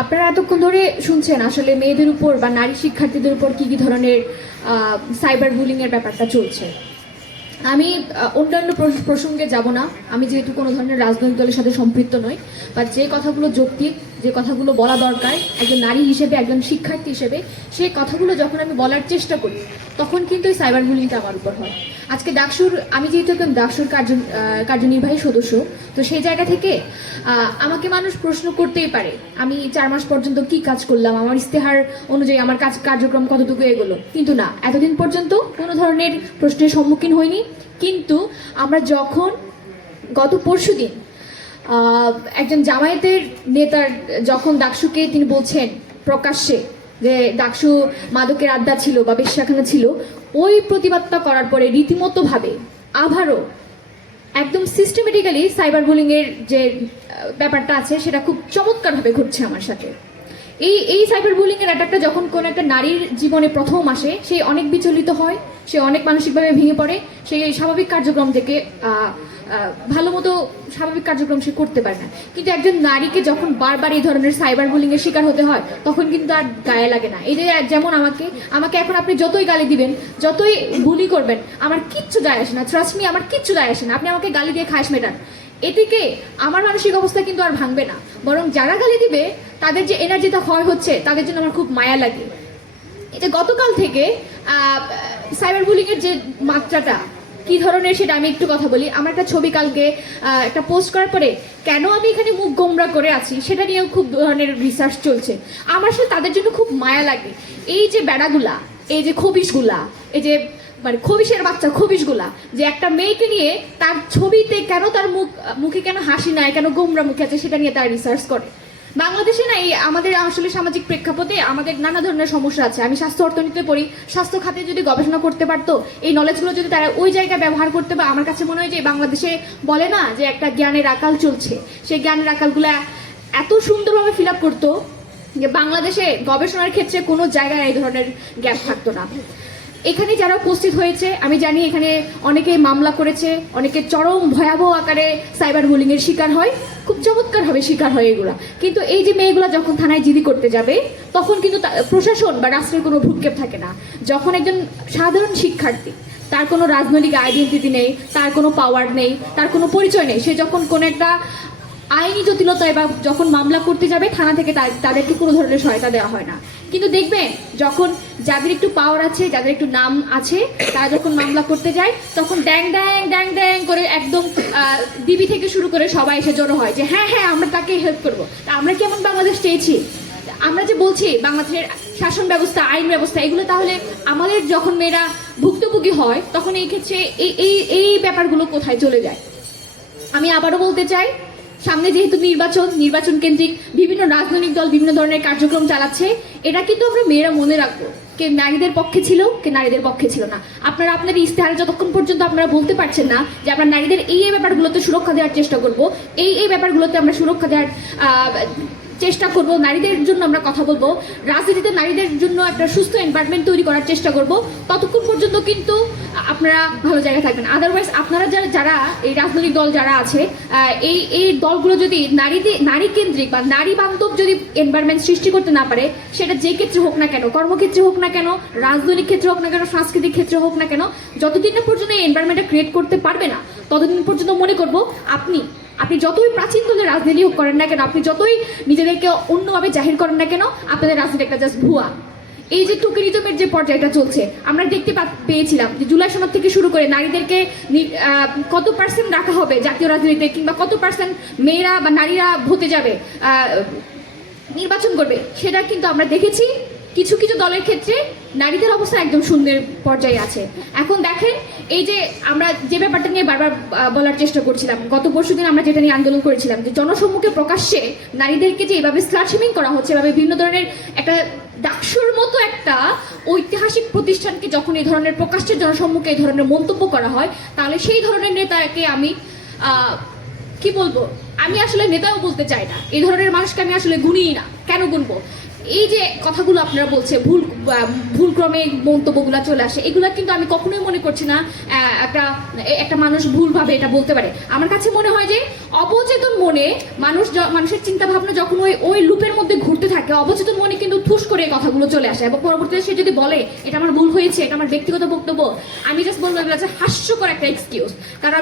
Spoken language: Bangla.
আপনারা এতক্ষণ ধরে শুনছেন আসলে মেয়েদের উপর বা নারী শিক্ষার্থীদের উপর কি কি ধরনের সাইবার বুলিং এর ব্যাপারটা চলছে। আমি অন্যান্য প্রসঙ্গে যাব না। আমি যেহেতু কোনো ধরনের রাজনৈতিক দলের সাথে সম্পৃক্ত নই, বা যে কথাগুলো যৌক্তিক, যে কথাগুলো বলা দরকার একজন নারী হিসেবে, একজন শিক্ষার্থী হিসেবে, সেই কথাগুলো যখন আমি বলার চেষ্টা করি তখন কিন্তু এই সাইবার বুলিংটা আমার উপর হয়। আজকে ডাকসুর, আমি যেহেতু একজন ডাকসুর কার্যনির্বাহী সদস্য, তো সেই জায়গা থেকে আমাকে মানুষ প্রশ্ন করতেই পারে আমি 4 মাস পর্যন্ত কি কাজ করলাম, আমার ইস্তেহার অনুযায়ী আমার কার্যক্রম কতটুকু এগোলো। কিন্তু না, এতদিন পর্যন্ত কোনো ধরনের প্রশ্নের সম্মুখীন হইনি। কিন্তু আমরা যখন গত পরশুদিন একজন জামায়াতের নেতার যখন ডাকসুকে তিনি বলছেন প্রকাশ্যে যে ডাকসু মাদকের আড্ডা ছিল বা বেশ্যাখানা ছিল, ওই প্রতিবাদটা করার পরে রীতিমতোভাবে আবারও একদম সিস্টেমেটিক্যালি সাইবার বুলিংয়ের যে ব্যাপারটা আছে সেটা খুব চমৎকারভাবে ঘটছে আমার সাথে। এই সাইবার বুলিংয়ের অ্যাটাকটা যখন কোনো একটা নারীর জীবনে প্রথম আসে, সে অনেক বিচলিত হয়, সে অনেক মানসিকভাবে ভেঙে পড়ে, সে স্বাভাবিক কার্যক্রম থেকে ভালো মতো স্বাভাবিক কার্যক্রম সে করতে পারে না। কিন্তু একজন নারীকে যখন বারবার এই ধরনের সাইবার বুলিংয়ের শিকার হতে হয় তখন কিন্তু আর গায়ে লাগে না। এই যে যেমন আমাকে এখন আপনি যতই গালি দিবেন, যতই বুলি করবেন, আমার কিচ্ছু যায় আসে না। ট্রাস্ট মি, আমার কিচ্ছু যায় আসে না। আপনি আমাকে গালি দিয়ে খাস মেটান, এদিকে আমার মানসিক অবস্থা কিন্তু আর ভাঙবে না। বরং যারা গালি দিবে তাদের যে এনার্জিটা ক্ষয় হচ্ছে তাদের জন্য আমার খুব মায়া লাগে। এটা গতকাল থেকে সাইবার বুলিংয়ের যে মাত্রাটা কি ধরনের সেটা আমি একটু কথা বলি। আমার একটা ছবি কালকে একটা পোস্ট করার পরে কেন আমি এখানে মুখ গোমরা করে আছি সেটা নিয়েও খুব ধরনের রিসার্চ চলছে। আমার সাথে তাদের জন্য খুব মায়া লাগে। এই যে বেড়াগুলা, এই যে খবিশগুলা, এই যে মানে খবিশের বাচ্চা খবিশগুলা, যে একটা মেয়েকে নিয়ে তার ছবিতে কেন তার মুখে কেন হাসি নাই, কেন গোমরা মুখে আছে, সেটা নিয়ে তারা রিসার্চ করে। বাংলাদেশে না, এই আমাদের আসলে সামাজিক প্রেক্ষাপটে আমাদের নানা ধরনের সমস্যা আছে। আমি স্বাস্থ্য অর্থনীতিতে পড়ি, স্বাস্থ্য খাতে যদি গবেষণা করতে পারতো, এই নলেজগুলো যদি তারা ওই জায়গায় ব্যবহার করতে পারে, আমার কাছে মনে হয় যে বাংলাদেশে বলে না যে একটা জ্ঞানের আকাল চলছে, সেই জ্ঞানের আকালগুলো এত সুন্দরভাবে ফিল আপ করতো যে বাংলাদেশে গবেষণার ক্ষেত্রে কোনো জায়গায় এই ধরনের গ্যাপ থাকতো না। এখানে যারা উপস্থিত হয়েছে আমি জানি এখানে অনেকে মামলা করেছে, অনেকে চরম ভয়াবহ আকারে সাইবার বুলিংয়ের শিকার হয়, খুব চমৎকারভাবে শিকার হয় এগুলা। কিন্তু এই যে মেয়েগুলা যখন থানায় জিডি করতে যাবে তখন কিন্তু প্রশাসন বা রাষ্ট্রের কোনো ভ্রুক্ষেপ থাকে না। যখন একজন সাধারণ শিক্ষার্থী, তার কোনো রাজনৈতিক আইডেন্টিটি নেই, তার কোনো পাওয়ার নেই, তার কোনো পরিচয় নেই, সে যখন কোনো একটা আইনি জটিলতায় বা যখন মামলা করতে যাবে থানা থেকে তাদেরকে কোনো ধরনের সহায়তা দেওয়া হয় না। কিন্তু দেখবেন যখন যাদের একটু পাওয়ার আছে, যাদের একটু নাম আছে, তারা যখন মামলা করতে যায় তখন ড্যাং ড্যাং ড্যাং ড্যাং করে একদম ডিবি থেকে শুরু করে সবাই এসে জড়ো হয় যে হ্যাঁ হ্যাঁ আমরা তাকে হেল্প করবো। তা আমরা কেমন বাংলাদেশ চেয়েছি? আমরা যে বলছি বাংলাদেশের শাসন ব্যবস্থা, আইন ব্যবস্থা, এগুলো তাহলে আমাদের যখন মেয়েরা ভুক্তভোগী হয় তখন এই ক্ষেত্রে এই ব্যাপারগুলো কোথায় চলে যায়? আমি আবারও বলতে চাই, সামনে যেহেতু নির্বাচন কেন্দ্রিক বিভিন্ন রাজনৈতিক দল বিভিন্ন ধরনের কার্যক্রম চালাচ্ছে, এটা কিন্তু আমরা মেয়েরা মনে রাখবো কে নারীদের পক্ষে ছিল, কে নারীদের পক্ষে ছিল না। আপনারা আপনাদের ইস্তেহারে যতক্ষণ পর্যন্ত আপনারা বলতে পারছেন না যে আমরা নারীদের এই ব্যাপারগুলোতে সুরক্ষা দেওয়ার চেষ্টা করব, এই ব্যাপারগুলোতে আমরা সুরক্ষা দেওয়ার চেষ্টা করব, নারীদের জন্য আমরা কথা বলবো, রাজনীতিতে নারীদের জন্য একটা সুস্থ এনভায়রনমেন্ট তৈরি করার চেষ্টা করব, ততক্ষণ পর্যন্ত কিন্তু আপনারা ভালো জায়গায় থাকবেন। আদারওয়াইজ আপনারা যারা এই রাজনৈতিক দল যারা আছে, এই দলগুলো যদি নারী কেন্দ্রিক বা নারী বান্ধব যদি এনভায়রনমেন্ট সৃষ্টি করতে না পারে, সেটা যে ক্ষেত্রে হোক না কেন, কর্মক্ষেত্রে হোক না কেন, রাজনৈতিক ক্ষেত্রে হোক না কেন, সাংস্কৃতিক ক্ষেত্রে হোক না কেন, যতদিন না পর্যন্ত এই এনভায়রনমেন্টটা ক্রিয়েট করতে পারবে না ততদিন পর্যন্ত মনে করব আপনি যতই প্রাচীন দলের রাজনীতি করেন না কেন, আপনি যতই নিজেদেরকে অন্যভাবে জাহির করেন না কেন, আপনাদের রাজনীতি একটা জাস্ট ভুয়া। এই যে টোকেনিজমের যে পর্যায়টা চলছে, আমরা দেখতে পেয়েছিলাম যে জুলাই সনদ থেকে শুরু করে নারীদেরকে কত পার্সেন্ট রাখা হবে জাতীয় রাজনীতিতে, কিংবা কত পার্সেন্ট মেয়েরা বা নারীরা ভোটে যাবে, নির্বাচন করবে, সেটা কিন্তু আমরা দেখেছি কিছু কিছু দলের ক্ষেত্রে নারীদের অবস্থা একদম শূন্যের পর্যায়ে আছে। এখন দেখেন, এই যে আমরা যে ব্যাপারটা নিয়ে বারবার বলার চেষ্টা করছিলাম, গত পরশুদিন আমরা যেটা নিয়ে আন্দোলন করেছিলাম যে জনসম্মুখে প্রকাশ্যে নারীদেরকে যে এভাবে স্লাশিমিং করা হচ্ছে, এভাবে বিভিন্ন ধরনের একটা ডাকসুর মতো একটা ঐতিহাসিক প্রতিষ্ঠানকে যখন এই ধরনের প্রকাশ্যের জনসম্মুখে এই ধরনের মন্তব্য করা হয়, তাহলে সেই ধরনের নেতাকে আমি কি বলবো, আমি আসলে নেতাও বলতে চাই না, এই ধরনের মানুষকে আমি আসলে গুনিই না। কেন গুনবো? এই যে কথাগুলো আপনারা বলছে ভুলক্রমে মন্তব্যগুলো চলে আসে, এগুলো কিন্তু আমি কখনোই মনে করছি না একটা মানুষ ভুলভাবে এটা বলতে পারে। আমার কাছে মনে হয় যে অবচেতন মনে মানুষের চিন্তা ভাবনা যখন ওই লুপের মধ্যে ঘুরতে থাকে, অবচেতন মনে কিন্তু ঠুস করে এই কথাগুলো চলে আসে, এবং পরবর্তীতে সে যদি বলে এটা আমার ভুল হয়েছে, এটা আমার ব্যক্তিগত বক্তব্য, আমি জাস্ট বলবো এগুলো হচ্ছে হাস্যকর একটা এক্সকিউজ। কারণ